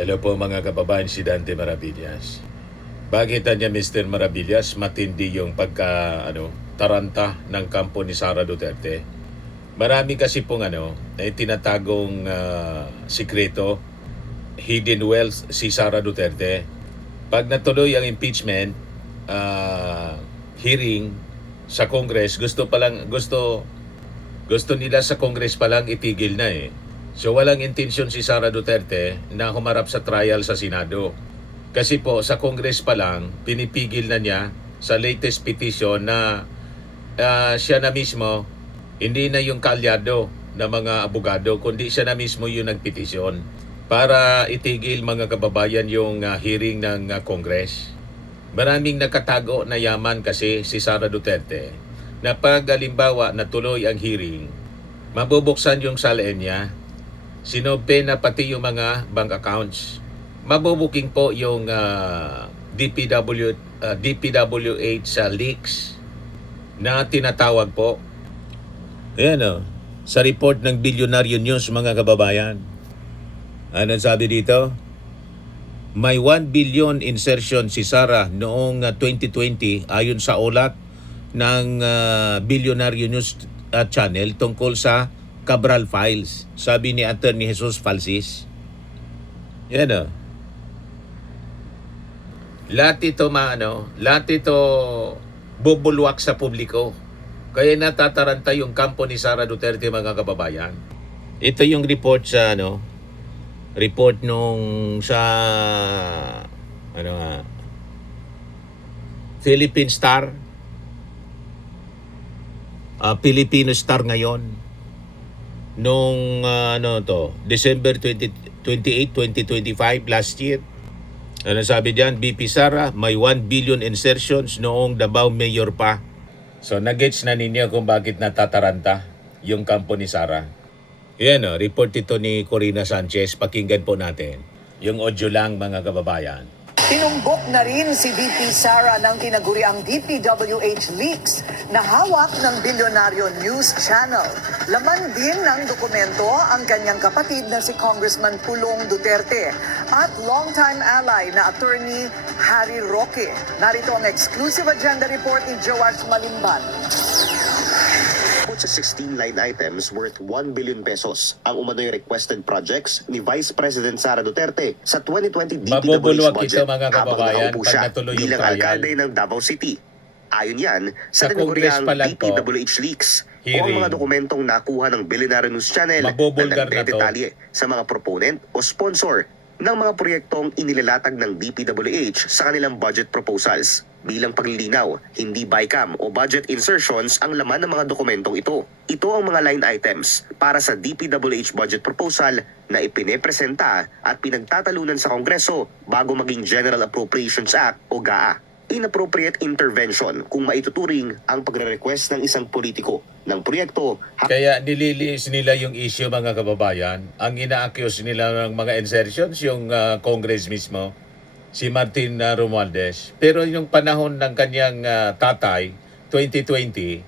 Hello po mga kababayan, si Dante Maravillas. Bakit niya Mr. Maravillas matindi yung taranta ng kampo ni Sara Duterte? Marami kasi pong na tinatagong sikreto, hidden wealth si Sara Duterte. Pag natuloy ang impeachment hearing sa Congress, gusto nila sa Congress pa lang itigil na eh. So walang intensyon si Sara Duterte na humarap sa trial sa Senado. Kasi po sa Congress pa lang, pinipigil na niya sa latest petition na siya na mismo, hindi na yung kalyado na mga abogado, kundi siya na mismo yung nagpetisyon para itigil mga kababayan yung hearing ng Congress. Maraming nakatago na yaman kasi si Sara Duterte na pag halimbawa natuloy ang hearing, mabubuksan yung salain niya, sinobe na pati yung mga bank accounts. Mabubuking po yung DPWH sa leaks na tinatawag po. Ayan sa report ng Billionaire News mga kababayan. Ano sabi dito? May 1 billion insertion si Sara noong 2020 ayon sa ulat ng Billionaire News channel tungkol sa Cabral Files. Sabi ni Attorney Jesus Falsis. Yan lahat ito bubulwak sa publiko. Kaya natataranta yung kampo ni Sara Duterte mga kababayan. Ito yung report sa report nung sa Philippine Star, Filipino Star ngayon nung December 28, 2025 last year. Ano sabi diyan? BP Sara may 1 billion insertions noong Davao Mayor pa. So nagets na ninyo kung bakit natataranta yung kampo ni Sara. Yan report ito ni Corina Sanchez. Pakinggan po natin yung audio lang mga kababayan. Tinumbok na rin si VP Sara ng tinaguriang DPWH leaks na hawak ng Billionaire News Channel. Laman din ng dokumento ang kanyang kapatid na si Congressman Pulong Duterte at longtime ally na attorney Harry Roque. Narito ang exclusive agenda report ni Joash Malimban. Sa 16 line items worth 1 billion pesos ang umano'y requested projects ni Vice President Sara Duterte sa 2020 DPWH budget mga kababayan, habang siya bilang alkalde ng Davao City. Ayon yan sa tinaguriang DPWH leaks o ang mga dokumentong nakuha ng Billionaire News Channel na nagdedetalye sa mga proponent o sponsor ng mga proyektong inilalatag ng DPWH sa kanilang budget proposals. Bilang paglilinaw, hindi bycam o budget insertions ang laman ng mga dokumentong ito. Ito ang mga line items para sa DPWH budget proposal na ipinepresenta at pinagtatalunan sa Kongreso bago maging General Appropriations Act o GAA. Inappropriate intervention kung maituturing ang pagre-request ng isang politiko ng proyekto. Kaya nililiis nila yung issue mga kababayan. Ang ina-accuse nila ng mga insertions yung Congress mismo, si Martin Romualdez. Pero yung panahon ng kanyang tatay, 2020,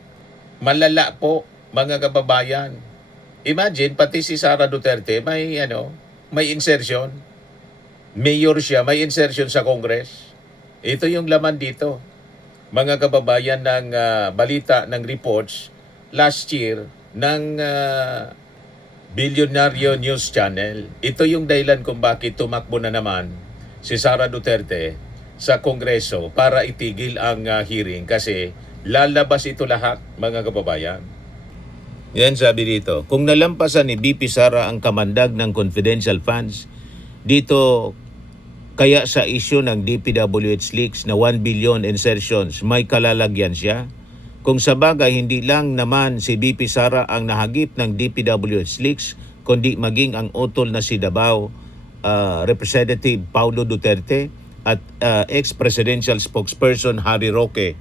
malala po mga kababayan. Imagine pati si Sara Duterte may insertion. Mayor siya, may insertion sa Congress. Ito yung laman dito. Mga kababayan ng balita ng reports last year ng Billionaire News Channel. Ito yung dahilan kung bakit tumakbo na naman si Sara Duterte sa Kongreso para itigil ang hearing kasi lalabas ito lahat mga kababayan. Yan sabi dito. Kung nalampasan ni BP Sara ang kamandag ng confidential funds, dito kaya sa issue ng DPWH leaks na 1 billion insertions, may kalalagyan siya. Kung sa bagay, hindi lang naman si BP Sara ang nahagip ng DPWH leaks, kundi maging ang utol na si Davao Representative Paulo Duterte at ex-presidential spokesperson Harry Roque.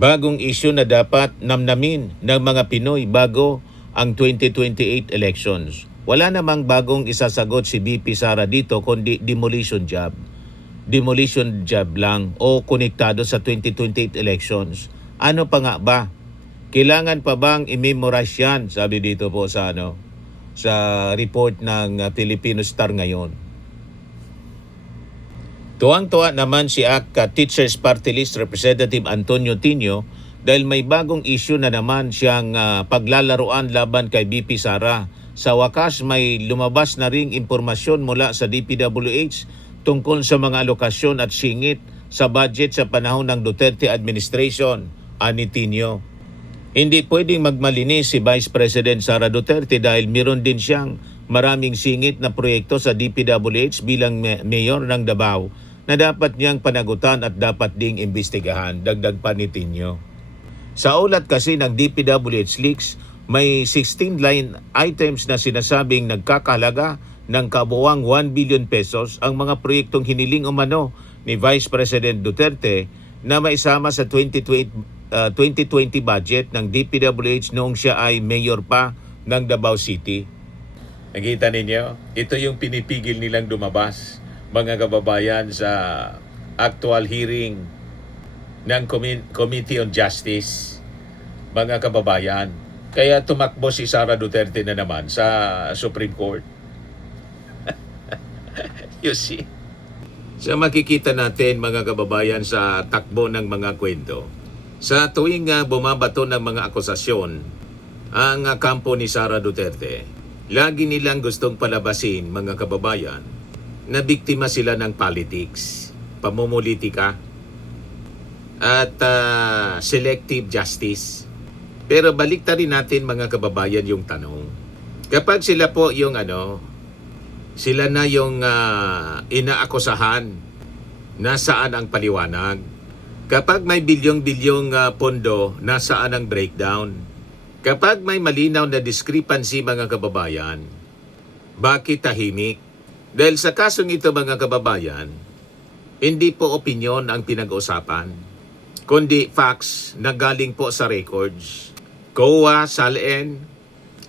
Bagong issue na dapat namnamin ng mga Pinoy bago ang 2028 elections. Wala namang bagong isasagot si BP Sara dito kundi demolition job. Demolition job lang o konektado sa 2028 elections. Ano pa nga ba? Kailangan pa bang i-memorize yan? Sabi dito po sa sa report ng Filipino Star ngayon. Tuwang-tuwa naman si ACT Teachers Party List Representative Antonio Tino dahil may bagong issue na naman siyang paglalaruan laban kay BP Sara. Sa wakas may lumabas na ring impormasyon mula sa DPWH tungkol sa mga alokasyon at singit sa budget sa panahon ng Duterte administration, ani Tino. Hindi pwedeng magmalinis si Vice President Sara Duterte dahil meron din siyang maraming singit na proyekto sa DPWH bilang mayor ng Davao na dapat niyang panagutan at dapat ding imbestigahan, dagdag pa ni Tino. Sa ulat kasi ng DPWH leaks, may 16 line items na sinasabing nagkakahalaga ng kabuuang 1 billion pesos ang mga proyektong hiniling umano ni Vice President Duterte na maisama sa 2020 budget ng DPWH noong siya ay mayor pa ng Davao City. Nakita ninyo? Ito yung pinipigil nilang lumabas, mga kababayan, sa actual hearing ng Committee on Justice, mga kababayan. Kaya tumakbo si Sara Duterte na naman sa Supreme Court. You see? So makikita natin, mga kababayan, sa takbo ng mga kwento. Sa tuwing bumabato ng mga akusasyon ang kampo ni Sara Duterte, lagi nilang gustong palabasin, mga kababayan, na biktima sila ng politics, pamumulitika, at selective justice. Pero baliktarin natin, mga kababayan, yung tanong. Kapag sila po yung sila na yung inaakusahan, nasaan ang paliwanag? Kapag may bilyong-bilyong pondo, nasaan ang breakdown? Kapag may malinaw na discrepancy, mga kababayan, bakit tahimik? Dahil sa kasong ito, mga kababayan, hindi po opinyon ang pinag-usapan, kundi facts na galing po sa records, COA, SALN,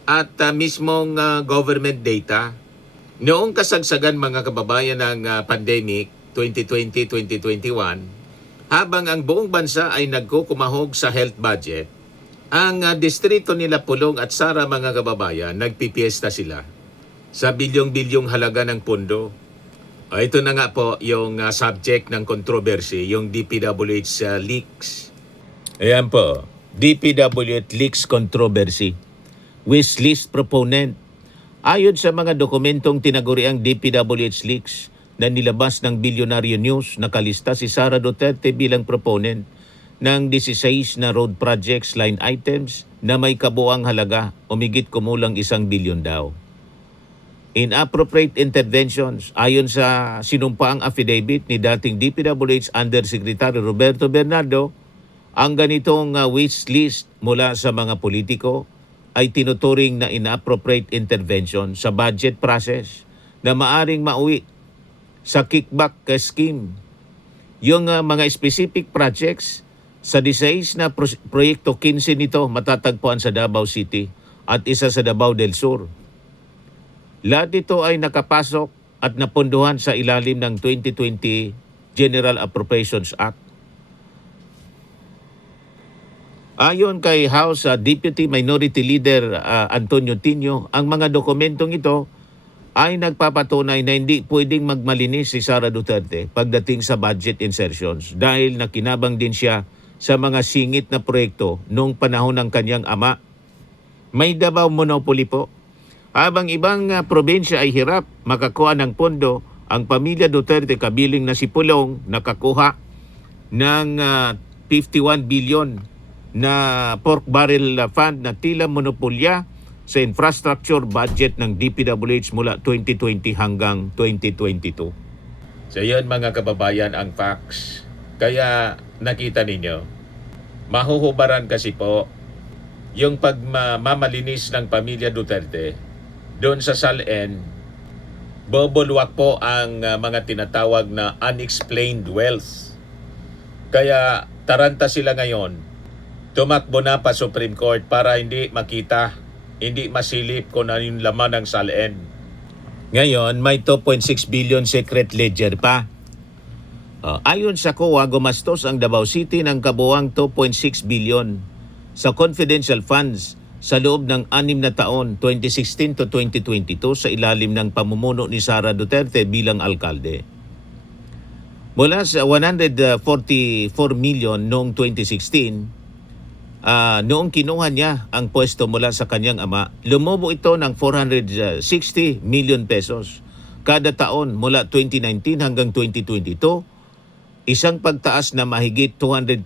at mismong government data. Noong kasagsagan, mga kababayan, ng pandemic 2020-2021, habang ang buong bansa ay nagkukumahog sa health budget, ang distrito nila Pulong at Sara, mga kababayan, nagpipiesta sila sa bilyong-bilyong halaga ng pondo. Ito na nga po yung subject ng controversy, yung DPWH leaks. Ayan po, DPWH leaks controversy. Wish list proponent. Ayon sa mga dokumentong tinaguriang DPWH leaks na nilabas ng Billionaire News, nakalista si Sara Duterte bilang proponent ng 16 na road projects line items na may kabuang halaga o higit kumulang 1 bilyon daw. Inappropriate interventions, ayon sa sinumpaang affidavit ni dating DPWH Undersecretary Roberto Bernardo, ang ganitong wish list mula sa mga politiko ay tinuturing na inappropriate intervention sa budget process na maaring mauwi sa kickback scheme. Yung mga specific projects sa 16 na proyekto, 15 nito matatagpuan sa Davao City at isa sa Davao del Sur. Lahat ito ay nakapasok at napunduhan sa ilalim ng 2020 General Appropriations Act. Ayon kay House Deputy Minority Leader Antonio Tino, ang mga dokumentong ito ay nagpapatunay na hindi pwedeng magmalinis si Sara Duterte pagdating sa budget insertions dahil nakinabang din siya sa mga singit na proyekto noong panahon ng kanyang ama. May Davao monopoly po. Habang ibang probinsya ay hirap makakuha ng pondo, ang pamilya Duterte kabiling na si Pulong nakakuha ng 51 billion na pork barrel fund na tila monopolya sa infrastructure budget ng DPWH mula 2020 hanggang 2022. So yun, mga kababayan, ang facts. Kaya nakita ninyo, mahuhubaran kasi po yung pagmamalinis ng pamilya Duterte. Doon sa SALN, bobulwak po ang mga tinatawag na unexplained wealth. Kaya taranta sila ngayon, tumakbo na pa Supreme Court para hindi makita, hindi masilip kung ano yung laman ng SALN. Ngayon, may 2.6 billion secret ledger pa. Ayon sa COA, gumastos ang Davao City ng kabuuang 2.6 billion sa confidential funds sa loob ng 6 na taon, 2016 to 2022, sa ilalim ng pamumuno ni Sara Duterte bilang alkalde. Mula sa 144 million noong 2016, noong kinuha niya ang pwesto mula sa kanyang ama, lumobo ito ng 460 million pesos. Kada taon mula 2019 hanggang 2022, isang pagtaas na mahigit 200%.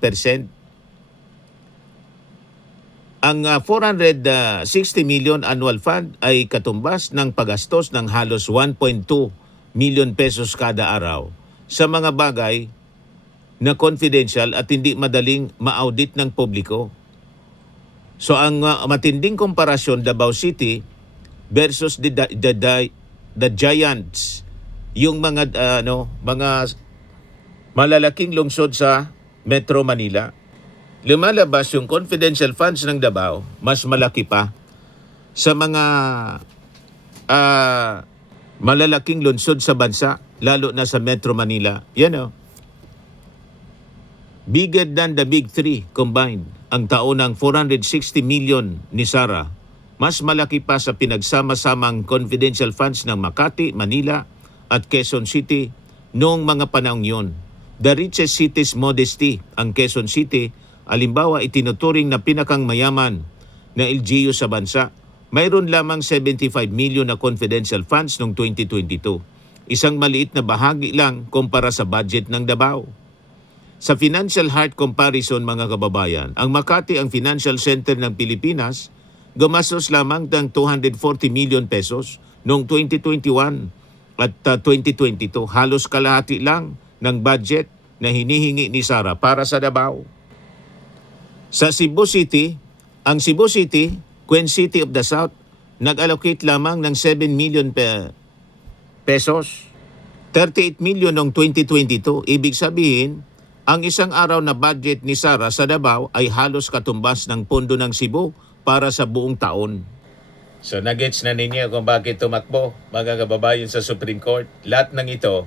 Ang 460 million annual fund ay katumbas ng paggastos ng halos 1.2 million pesos kada araw sa mga bagay na confidential at hindi madaling ma-audit ng publiko. So ang matinding komparasyon, Davao City versus the giants, yung mga mga malalaking lungsod sa Metro Manila. Lumalabas yung confidential funds ng Davao mas malaki pa sa mga malalaking lungsod sa bansa, lalo na sa Metro Manila. Bigger than the big three combined. Ang taonang 460 million ni Sara, mas malaki pa sa pinagsama-samang confidential funds ng Makati, Manila at Quezon City noong mga panahong yun. The richest city's modesty, ang Quezon City, alimbawa itinuturing na pinakang mayaman na LGU sa bansa. Mayroon lamang 75 million na confidential funds noong 2022. Isang maliit na bahagi lang kumpara sa budget ng Davao. Sa financial heart comparison, mga kababayan, ang Makati, ang financial center ng Pilipinas, gumastos lamang ng 240 million pesos noong 2021 at 2022. Halos kalahati lang ng budget na hinihingi ni Sara para sa Davao. Sa Cebu City, ang Cebu City, Queen City of the South, nag-allocate lamang ng 7 million pesos. 38 million noong 2022. Ibig sabihin, ang isang araw na budget ni Sara sa Davao ay halos katumbas ng pondo ng Cebu para sa buong taon. So nagets na ninyo kung bakit tumakbo, mga kababayan, sa Supreme Court. Lahat ng ito,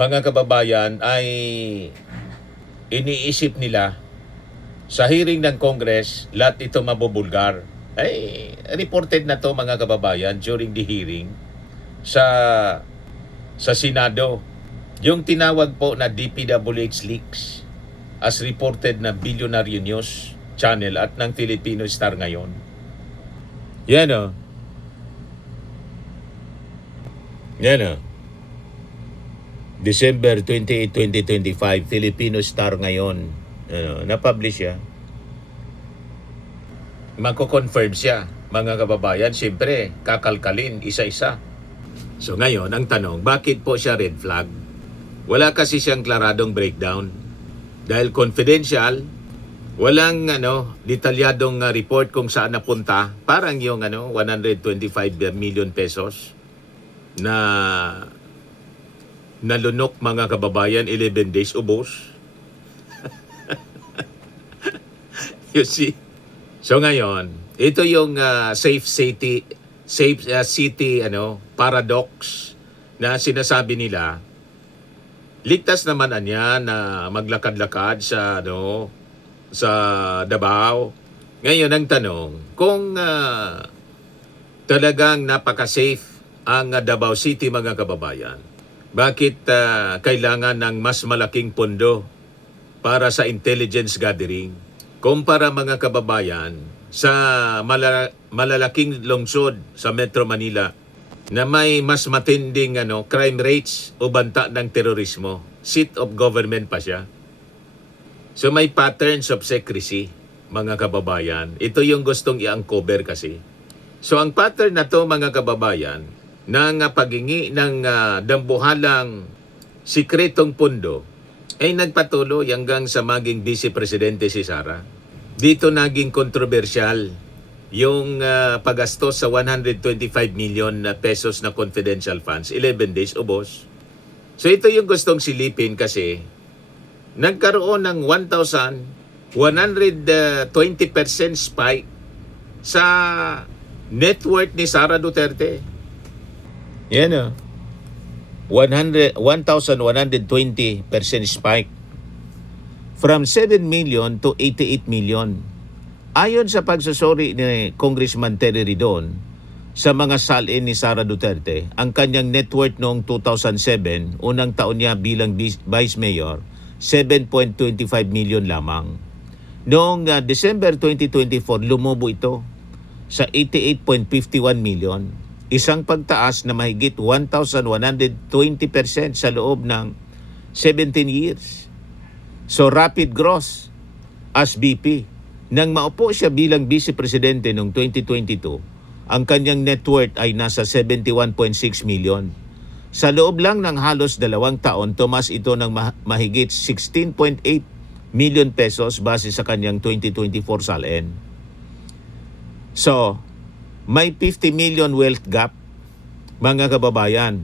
mga kababayan, ay iniisip nila sa hearing ng Congress, lahat ito mabubulgar. Ay, reported na to, mga kababayan, during the hearing sa Senado. Yung tinawag po na DPWH leaks as reported na Billionaire News Channel at ng Filipino Star ngayon. Yan o. December 28, 2025, Filipino Star ngayon. Na-publish siya. Magko-confirm siya, mga kababayan. Siyempre, kakalkalin isa-isa. So ngayon, ang tanong, bakit po siya red flag? Wala kasi siyang klaradong breakdown. Dahil confidential, walang detalyadong report kung saan napunta. Parang yung 125 million pesos na nalunok, mga kababayan, 11 days ubos. You see? So ngayon, ito yung safe city paradox na sinasabi nila. Ligtas naman anya na maglakad-lakad sa Davao. Ngayon ang tanong, kung talagang napaka-safe ang Davao City, mga kababayan, bakit kailangan ng mas malaking pondo para sa intelligence gathering kumpara, mga kababayan, sa malalaking lungsod sa Metro Manila na may mas matinding crime rates o banta ng terorismo? Seat of government pa siya. So may patterns of secrecy, mga kababayan. Ito yung gustong i-uncover kasi. So ang pattern na to, mga kababayan, ng paghingi ng dambuhalang sikretong pondo ay nagpatuloy hanggang sa maging Vice Presidente si Sara. Dito naging kontrobersyal yung paggastos sa 125 million pesos na confidential funds, 11 days ubos. So ito yung gustong silipin kasi nagkaroon ng 1,120% spike sa net worth ni Sara Duterte. Yan 1,120% spike from 7 million to 88 million. Ayon sa pagsusuri ni Congressman Terry Ridon, sa mga salin ni Sara Duterte. Ang kanyang net worth noong 2007, unang taon niya bilang Vice Mayor, 7.25 million lamang. Noong December 2024, lumobo ito sa 88.51 million. Isang pagtaas na mahigit 1,120% sa loob ng 17 years. So rapid growth as VP. Nang maupo siya bilang Vice Presidente noong 2022, ang kanyang net worth ay nasa 71.6 million. Sa loob lang ng halos 2 taon, tumas ito ng mahigit 16.8 million pesos base sa kanyang 2024 salin. So, may 50 million wealth gap, mga kababayan.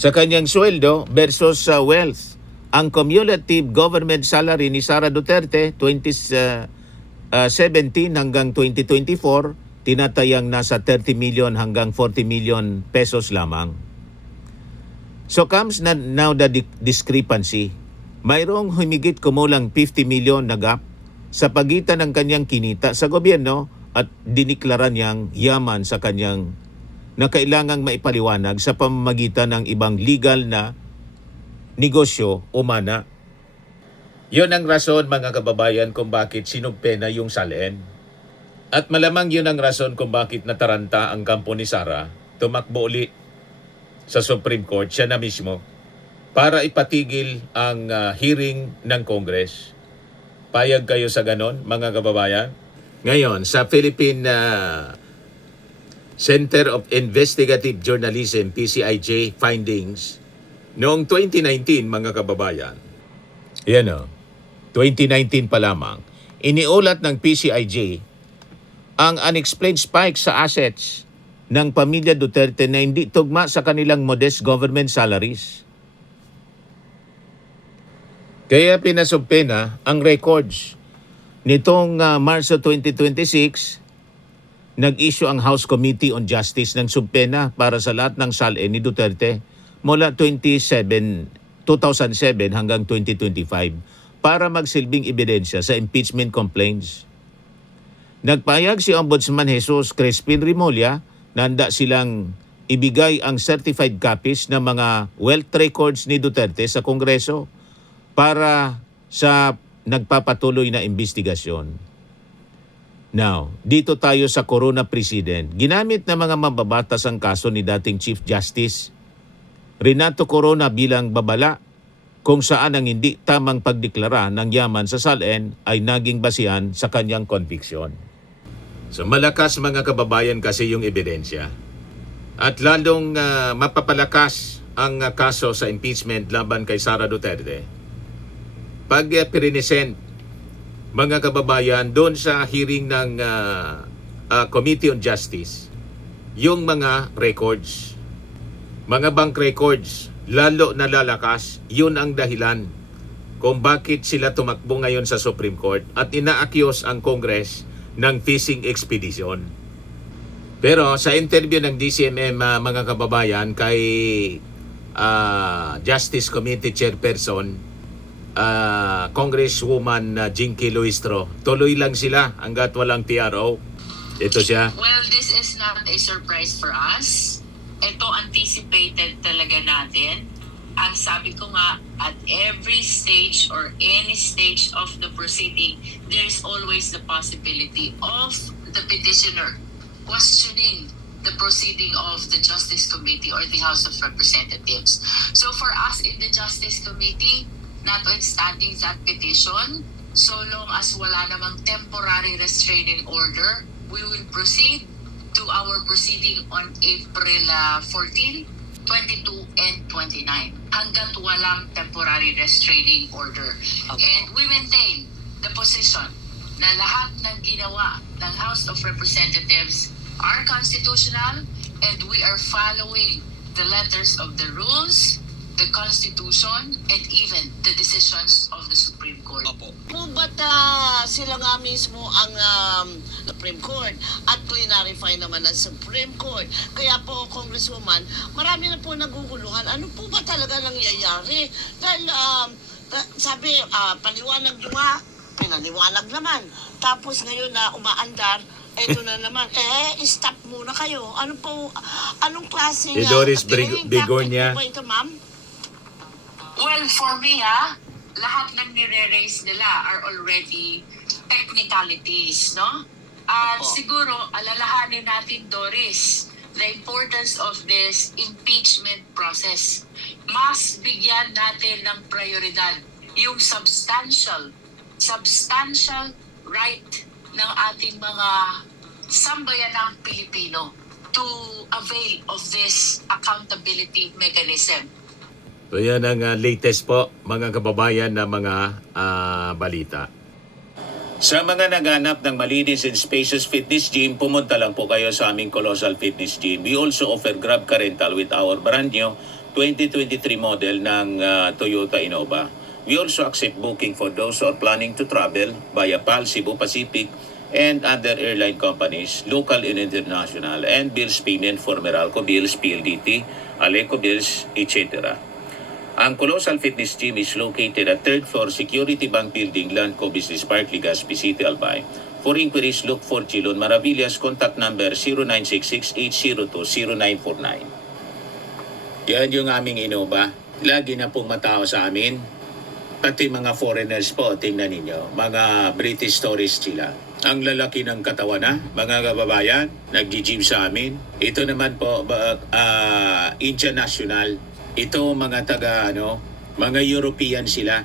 Sa kanyang sweldo versus wealth, ang cumulative government salary ni Sara Duterte 2017 hanggang 2024 tinatayang nasa 30 million hanggang 40 million pesos lamang. So comes now the discrepancy. Mayroong humigit kumulang 50 million na gap sa pagitan ng kanyang kinita sa gobyerno at diniklara niyang yaman sa kanyang na kailangang maipaliwanag sa pamamagitan ng ibang legal na negosyo o mana. Yun ang rason, mga kababayan, kung bakit sinugpena yung salin. At malamang yun ang rason kung bakit nataranta ang kampo ni Sara, tumakbo uli sa Supreme Court, siya na mismo, para ipatigil ang hearing ng Congress. Payag kayo sa ganon, mga kababayan? Ngayon, sa Philippine Center of Investigative Journalism, PCIJ, findings, noong 2019, mga kababayan, yan o, 2019 pa lamang, iniulat ng PCIJ ang unexplained spike sa assets ng pamilya Duterte na hindi tugma sa kanilang modest government salaries. Kaya pinasumpena ang records. Nitong Marso 2026, nag-issue ang House Committee on Justice ng subpena para sa lahat ng salin ni Duterte mula 2007 hanggang 2025 para magsilbing ebidensya sa impeachment complaints. Nagpayag si Ombudsman Jesus Crispin Remulla na handa silang ibigay ang certified copies ng mga wealth records ni Duterte sa Kongreso para sa nagpapatuloy na investigasyon. Now, dito tayo sa Corona President. Ginamit ng mga mababatas ang kaso ni dating Chief Justice Renato Corona bilang babala kung saan ang hindi tamang pagdeklara ng yaman sa salin ay naging basihan sa kanyang conviction. So malakas, mga kababayan, kasi yung ebidensya. At lalong mapapalakas ang kaso sa impeachment laban kay Sara Duterte pag pirinesent, mga kababayan, doon sa hearing ng Committee on Justice, yung mga records, mga bank records, lalo na lalakas, yun ang dahilan kung bakit sila tumakbo ngayon sa Supreme Court at inaakyos ang Congress ng fishing expedition. Pero sa interview ng DCMM, mga kababayan, kay Justice Committee Chairperson, Congresswoman Jinky Luistro, tuloy lang sila hanggat walang TRO. Ito siya. Well, this is not a surprise for us. Ito anticipated talaga natin. Ang sabi ko nga, at every stage or any stage of the proceeding, there's always the possibility of the petitioner questioning the proceeding of the Justice Committee or the House of Representatives. So for us in the Justice Committee, notwithstanding that petition, so long as wala namang temporary restraining order, we will proceed to our proceeding on April 14, 22, and 29 hanggat walang temporary restraining order. And we maintain the position na lahat ng ginawa ng House of Representatives are constitutional and we are following the letters of the rules, the Constitution, and even the decisions of the Supreme Court. Po ba't sila nga mismo ang Supreme Court at clarify naman ng Supreme Court? Kaya po, Congresswoman, marami na po naguguluhan. Ano po ba talaga nangyayari? Dahil sabi, paliwanag nyo nga, pinaliwanag naman. Tapos ngayon na umaandar, Eto na naman. Stop muna kayo. Anong klase Si Doris Bigonya. po ito, ma'am? Well, for me, lahat ng nire-raise nila are already technicalities, no? At Opo. siguro, alalahanin natin, Doris, the importance of this impeachment process. Mas bigyan natin ng prioridad yung substantial right ng ating mga sambayanang Pilipino to avail of this accountability mechanism. So yan ang latest po mga kababayan na mga balita. Sa mga naghanap ng malinis and spacious fitness gym, pumunta lang po kayo sa aming Colossal Fitness Gym. We also offer Grab Car Rental with our brand new 2023 model ng Toyota Innova. We also accept booking for those who are planning to travel via PAL, Cebu Pacific, and other airline companies, local and international, and bills payment for Meralco Bills, PLDT, Aleco Bills, etc. Ang Colossal Fitness Gym is located at 3rd floor Security Bank Building, Landco Business Park, Legazpi City, Albay. For inquiries, look for Chilon Maravillas. Contact number 0966-802-0949. Yan yung aming Innova. Lagi na pong matao sa amin. Pati mga foreigners po, tingnan ninyo. Mga British tourists sila. Ang lalaki ng katawan na, mga kababayan, nag-gym sa amin. Ito naman po, Indian National. Ito mga mga European sila.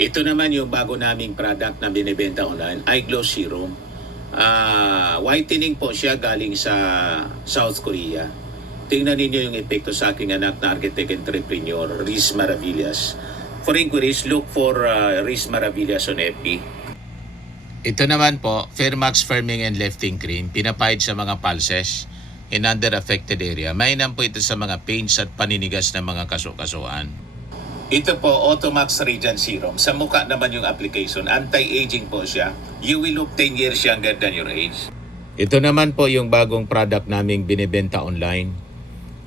Ito naman yung bago naming product na binibenta online, iGlow Serum. Whitening po siya galing sa South Korea. Tingnan ninyo yung epekto sa aking anak na architect entrepreneur, Riz Maravillas. For inquiries, look for Riz Maravillas on FB. Ito naman po, Fairmax Firming and Lifting Cream, pinapahid sa mga pulses in under affected area. Mainam po ito sa mga pains at paninigas ng mga kaso-kasuan. Ito po, Automax Radiant Serum. Sa mukha naman yung application. Anti-aging po siya. You will look 10 years younger than your age. Ito naman po yung bagong product naming binibenta online.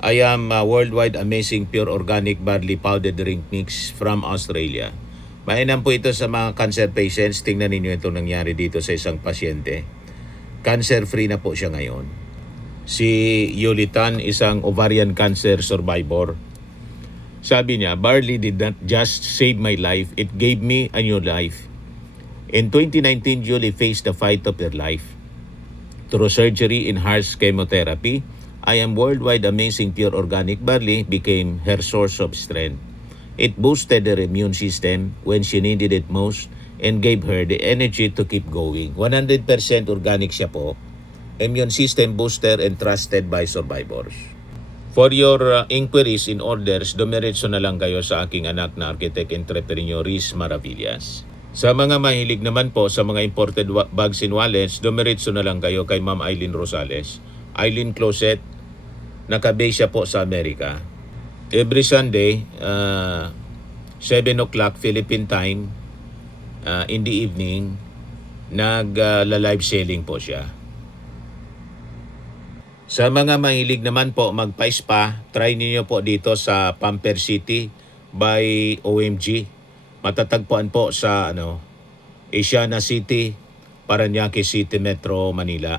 I am Worldwide Amazing Pure Organic Barley Powder Drink Mix from Australia. Mainam po ito sa mga cancer patients. Tingnan ninyo itong nangyari dito sa isang pasyente. Cancer-free na po siya ngayon. Si Yulitan, isang ovarian cancer survivor. Sabi niya, barley did not just save my life, it gave me a new life. In 2019, Julie faced the fight of her life. Through surgery and harsh chemotherapy, I am Worldwide Amazing Pure Organic Barley became her source of strength. It boosted her immune system when she needed it most and gave her the energy to keep going. 100% organic siya po. Immune system booster and trusted by survivors. For your inquiries in orders, dumiretso na lang kayo sa aking anak na architect entrepreneur Riz Maravillas. Sa mga mahilig naman po sa mga imported bags and wallets, dumiretso na lang kayo kay Ma'am Eileen Rosales. Eileen Closet, nakabase siya po sa Amerika. Every Sunday, 7 o'clock Philippine time, in the evening, nag-live selling po siya. Sa mga mahilig naman po magpa-spa, try niyo po dito sa Pamper City by OMG. Matatagpuan po sa Asiana City, Parañaque City, Metro Manila.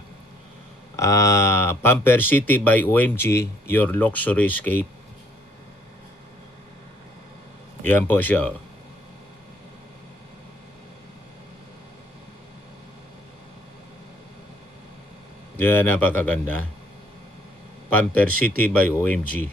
Pamper City by OMG, your luxury escape. Yan po siya. Yan, napakaganda. Pamper City by OMG.